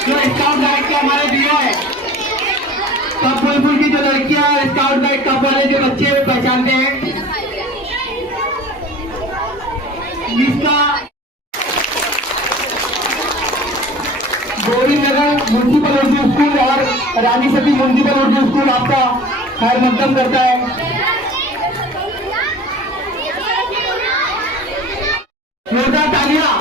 जो scout guide के हमारे दिया है, सब फूलपुर की जो लड़कियां स्काउट गाइड कप वाले जो बच्चे पहचानते हैं, जिसका गोविंदनगर म्यूनसिपल उर्दू स्कूल और रानी सती म्यूनसिपल उर्दू स्कूल आपका खैर मकदम करता है। जोरदार तालियां।